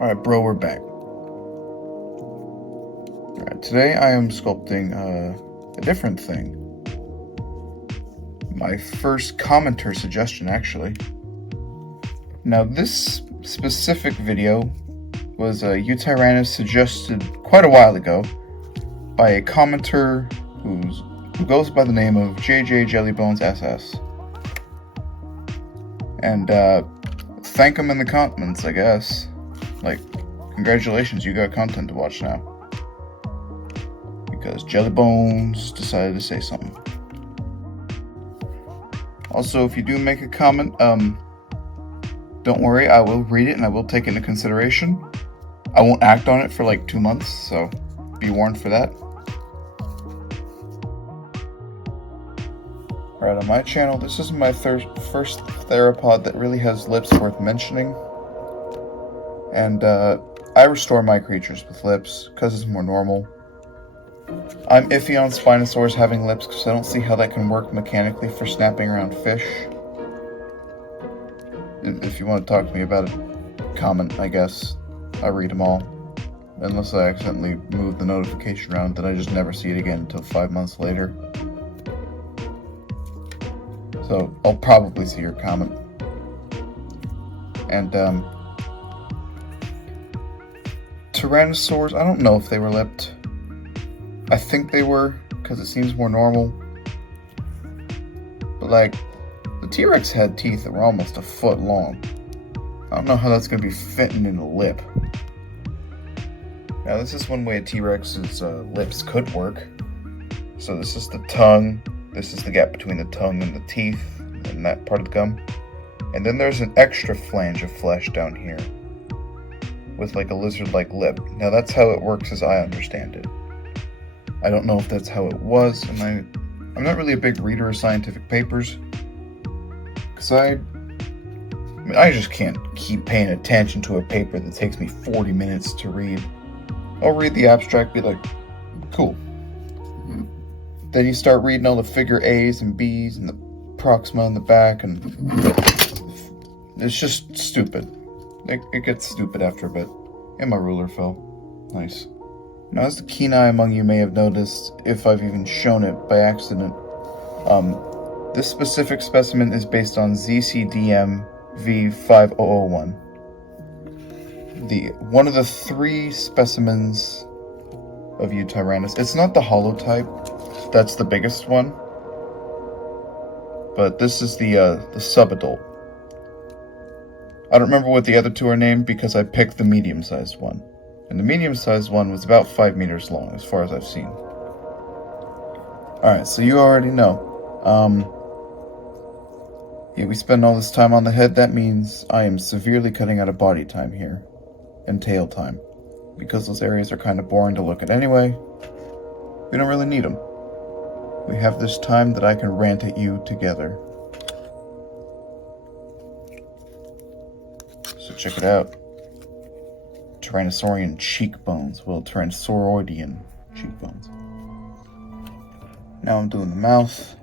Alright, bro, we're back. Alright, today I am sculpting a different thing. My first commenter suggestion, actually. Now, this specific video was Yutyrannus suggested quite a while ago by a commenter who goes by the name of JJ Jellybones SS. And thank him in the comments, I guess. Like, congratulations, you got content to watch now. Because Jellybones decided to say something. Also, if you do make a comment, don't worry, I will read it and I will take it into consideration. I won't act on it for like 2 months, so be warned for that. Alright, on my channel, this is my first theropod that really has lips worth mentioning. And I restore my creatures with lips, because it's more normal. I'm iffy on Spinosaurs having lips, because I don't see how that can work mechanically for snapping around fish. If you want to talk to me about it, comment, I guess. I read them all. Unless I accidentally move the notification around, then I just never see it again until 5 months later. So, I'll probably see your comment. And, Tyrannosaurs, I don't know if they were lipped. I think they were, because it seems more normal. But, like, the T-Rex had teeth that were almost a foot long. I don't know how that's going to be fitting in a lip. Now, this is one way a T-Rex's lips could work. So this is the tongue. This is the gap between the tongue and the teeth, and that part of the gum. And then there's an extra flange of flesh down here, with like a lizard-like lip. Now that's how it works as I understand it. I don't know if that's how it was, and I'm not really a big reader of scientific papers, because I just can't keep paying attention to a paper that takes me 40 minutes to read. I'll read the abstract, be like, cool. Then you start reading all the figure A's and B's and the proxima in the back, and it's just stupid. It gets stupid after a bit. And my ruler fell. Nice. Now, as the keen eye among you may have noticed, if I've even shown it by accident, this specific specimen is based on ZCDM V5001. One of the 3 specimens of Yutyrannus. It's not the holotype. That's the biggest one. But this is the subadult. I don't remember what the other 2 are named because I picked the medium-sized one. And the medium-sized one was about 5 meters long, as far as I've seen. Alright, so you already know. Yeah, we spend all this time on the head. That means I am severely cutting out of body time here. And tail time. Because those areas are kind of boring to look at anyway. We don't really need them. We have this time that I can rant at you together. So check it out. Tyrannosaurian cheekbones. Well, Tyrannosauroidian cheekbones. Now I'm doing the mouth.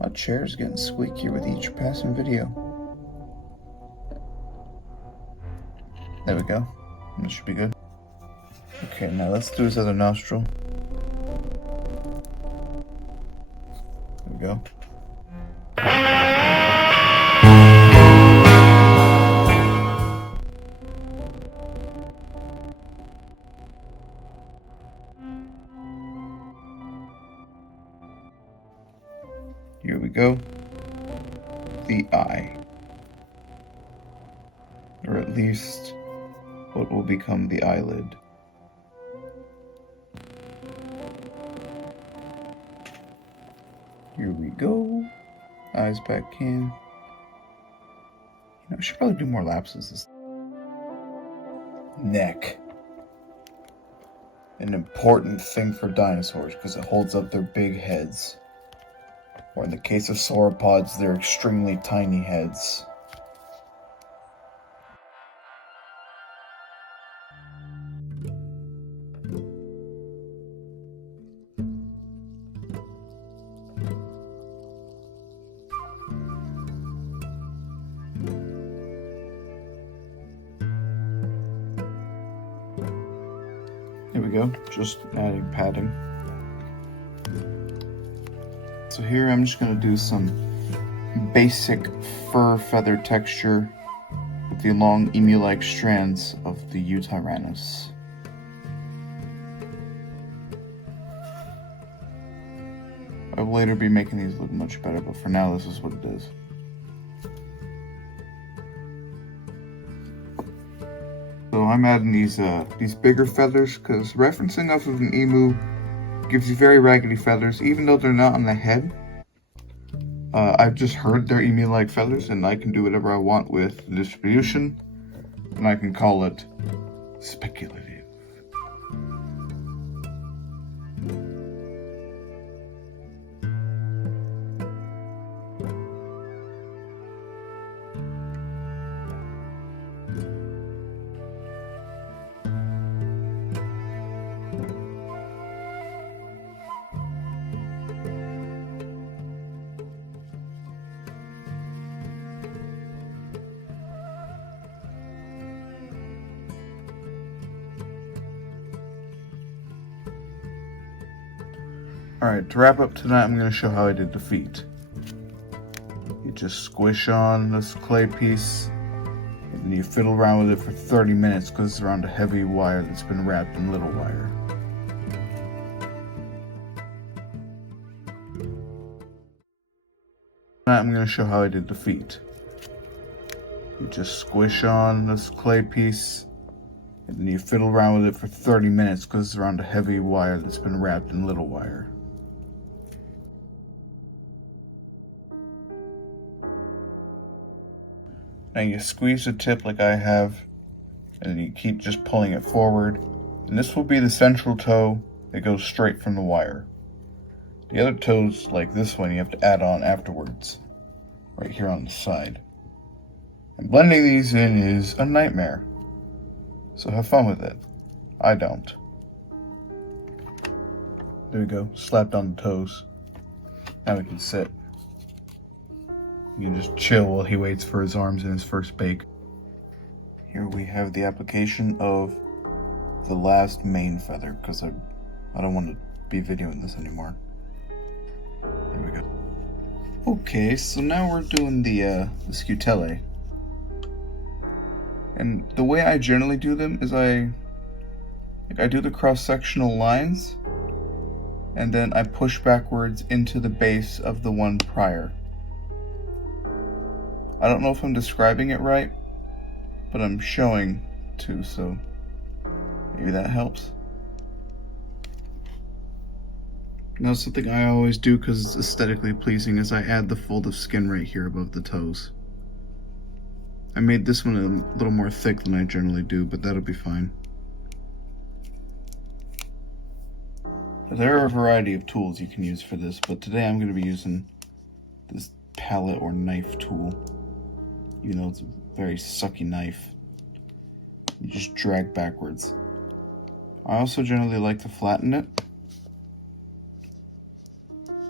My chair's getting squeakier with each passing video. There we go. That should be good. Okay, now let's do his other nostril. There we go. Here we go. The eye. Or at least what will become the eyelid. Here we go. Eyes back in. I should probably do more lapses. Neck. An important thing for dinosaurs because it holds up their big heads. Or in the case of sauropods, their extremely tiny heads. go, just adding padding. So here I'm just going to do some basic fur feather texture with the long emu-like strands of the Yutyrannus. I'll later be making these look much better, but for now this is what it is. So I'm adding these bigger feathers because referencing off of an emu gives you very raggedy feathers, even though they're not on the head. I've just heard they're emu-like feathers, and I can do whatever I want with the distribution, and I can call it speculative. Alright, to wrap up tonight, I'm going to show how I did the feet. You just squish on this clay piece, and then you fiddle around with it for 30 minutes because it's around a heavy wire that's been wrapped in little wire. Tonight, I'm going to show how I did the feet. You just squish on this clay piece, and then you fiddle around with it for 30 minutes because it's around a heavy wire that's been wrapped in little wire. Now you squeeze the tip like I have, and then you keep just pulling it forward, and this will be the central toe that goes straight from the wire. The other toes, like this one, you have to add on afterwards, right here on the side. And blending these in is a nightmare, so have fun with it. I don't. There we go, slapped on the toes. Now we can sit. You can just chill while he waits for his arms in his first bake. Here we have the application of the last main feather, because I don't want to be videoing this anymore. There we go. Okay, so now we're doing the scutelle. And the way I generally do them is I do the cross-sectional lines, and then I push backwards into the base of the one prior. I don't know if I'm describing it right, but I'm showing too, so maybe that helps. Now something I always do because it's aesthetically pleasing is I add the fold of skin right here above the toes. I made this one a little more thick than I generally do, but that'll be fine. There are a variety of tools you can use for this, but today I'm going to be using this palette or knife tool. Even though it's a very sucky knife, you just drag backwards. I also generally like to flatten it,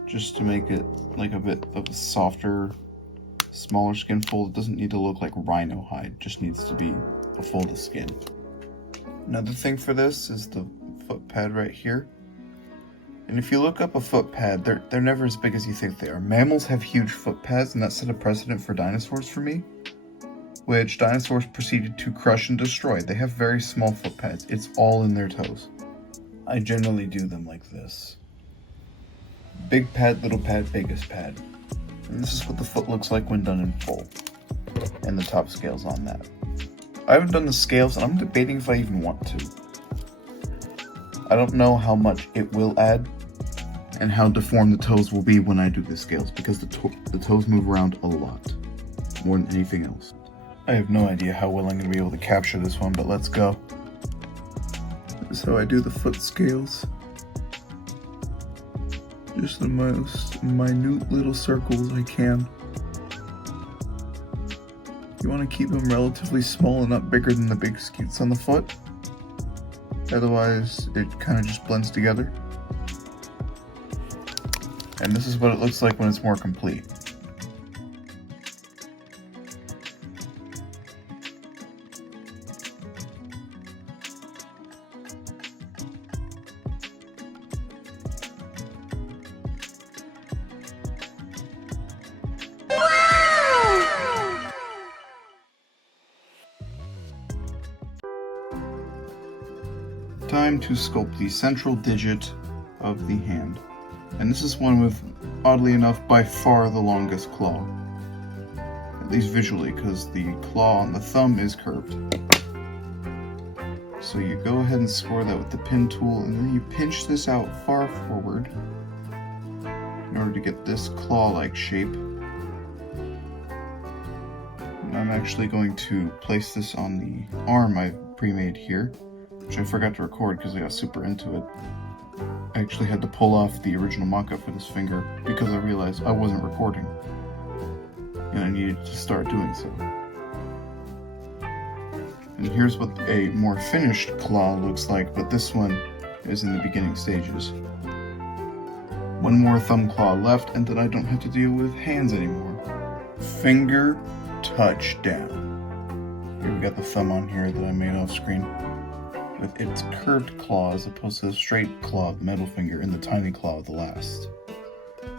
just to make it like a bit of a softer, smaller skin fold. It doesn't need to look like rhino hide, just needs to be a fold of skin. Another thing for this is the foot pad right here. And if you look up a foot pad, they're never as big as you think they are. Mammals have huge foot pads, and that set a precedent for dinosaurs for me, which dinosaurs proceeded to crush and destroy. They have very small foot pads. It's all in their toes. I generally do them like this. Big pad, little pad, biggest pad. And this is what the foot looks like when done in full. And the top scales on that. I haven't done the scales, and I'm debating if I even want to. I don't know how much it will add and how deformed the toes will be when I do the scales, because the toes move around a lot, more than anything else. I have no idea how well I'm going to be able to capture this one, but let's go. So I do the foot scales. Just the most minute little circles I can. You want to keep them relatively small and not bigger than the big scutes on the foot. Otherwise, it kind of just blends together. And this is what it looks like when it's more complete. time to sculpt the central digit of the hand. And this is one with, oddly enough, by far the longest claw. At least visually, because the claw on the thumb is curved. So you go ahead and score that with the pin tool, and then you pinch this out far forward in order to get this claw-like shape. And I'm actually going to place this on the arm I've pre-made here, which I forgot to record because I got super into it. I actually had to pull off the original mock-up for this finger because I realized I wasn't recording, and I needed to start doing so. And here's what a more finished claw looks like, but this one is in the beginning stages. One more thumb claw left, and then I don't have to deal with hands anymore. Finger touchdown. Here we got the thumb on here that I made off screen, with its curved claw as opposed to the straight claw of the middle finger and the tiny claw of the last.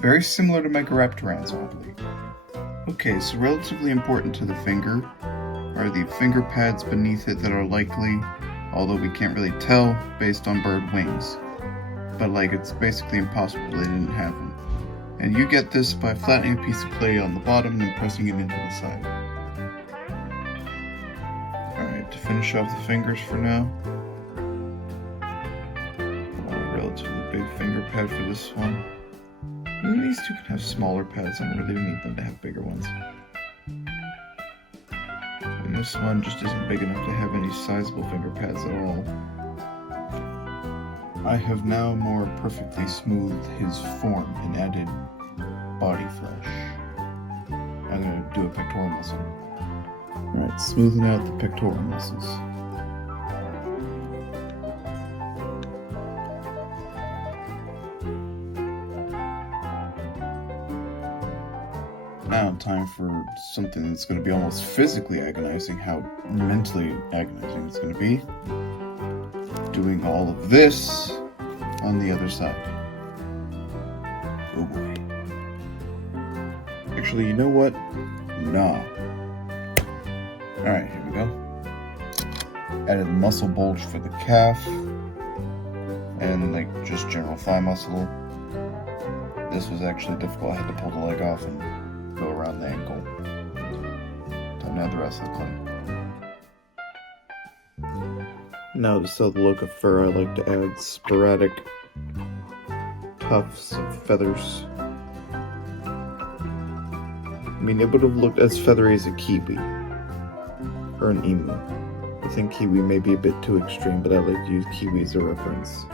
Very similar to Megaraptorans, oddly. Okay, so relatively important to the finger are the finger pads beneath it that are likely, although we can't really tell based on bird wings. But like, it's basically impossible they didn't have them. And you get this by flattening a piece of clay on the bottom and then pressing it into the side. Alright, to finish off the fingers for now, a relatively big finger pad for this one. And these two can have smaller pads, I don't really need them to have bigger ones. And this one just isn't big enough to have any sizable finger pads at all. I have now more perfectly smoothed his form and added body flesh. I'm going to do a pectoral muscle. Alright, smoothing out the pectoral muscles. Now time for something that's going to be almost physically agonizing, how mentally agonizing it's going to be. Doing all of this on the other side. Oh boy. Actually, you know what? Nah. Alright, here we go. Added muscle bulge for the calf. And like just general thigh muscle. This was actually difficult. I had to pull the leg off and go around the ankle. Time to add the rest of the clay. Now to sell the look of fur, I like to add sporadic tufts of feathers. I mean, it would have looked as feathery as a kiwi, or an emu. I think kiwi may be a bit too extreme, but I like to use kiwi as a reference.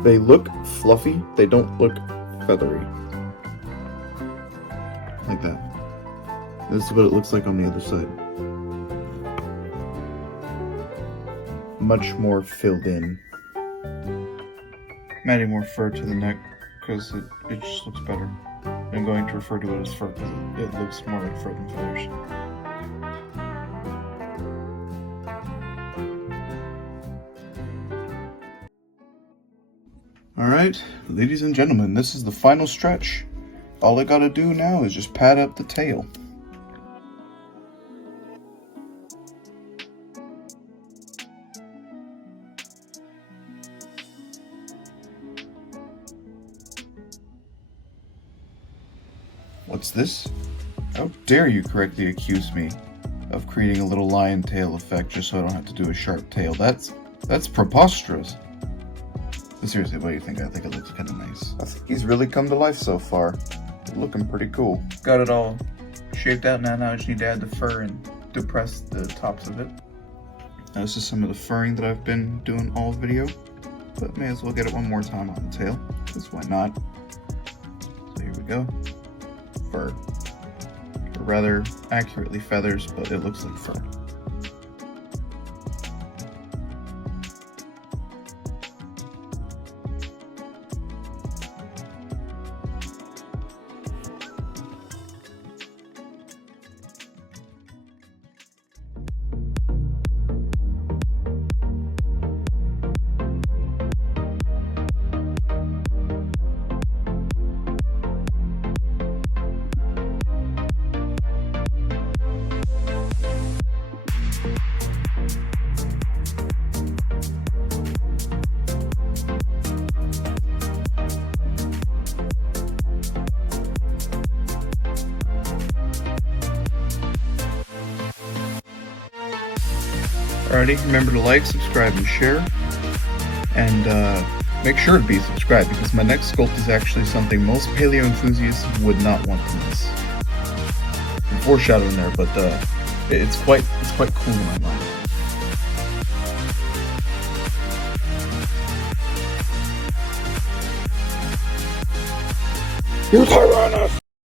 They look fluffy, they don't look feathery. Like that. This is what it looks like on the other side. Much more filled in. I'm adding more fur to the neck because it just looks better. I'm going to refer to it as fur because it looks more like fur than feathers. Alright, ladies and gentlemen, this is the final stretch. All I gotta do now is just pad up the tail. What's this? How dare you correctly accuse me of creating a little lion tail effect just so I don't have to do a sharp tail. That's preposterous. But seriously, what do you think? I think it looks kind of nice. I think he's really come to life so far. Looking pretty cool. Got it all shaped out now. Now I just need to add the fur and depress the tops of it. Now this is some of the furring that I've been doing all video, but may as well get it one more time on the tail, because why not? So here we go. Fur. Or rather accurately feathers, but it looks like fur. Alrighty, remember to like, subscribe, and share. And make sure to be subscribed, because my next sculpt is actually something most paleo enthusiasts would not want to miss. I'm foreshadowing there, but it's quite cool in my mind. Utyrannus!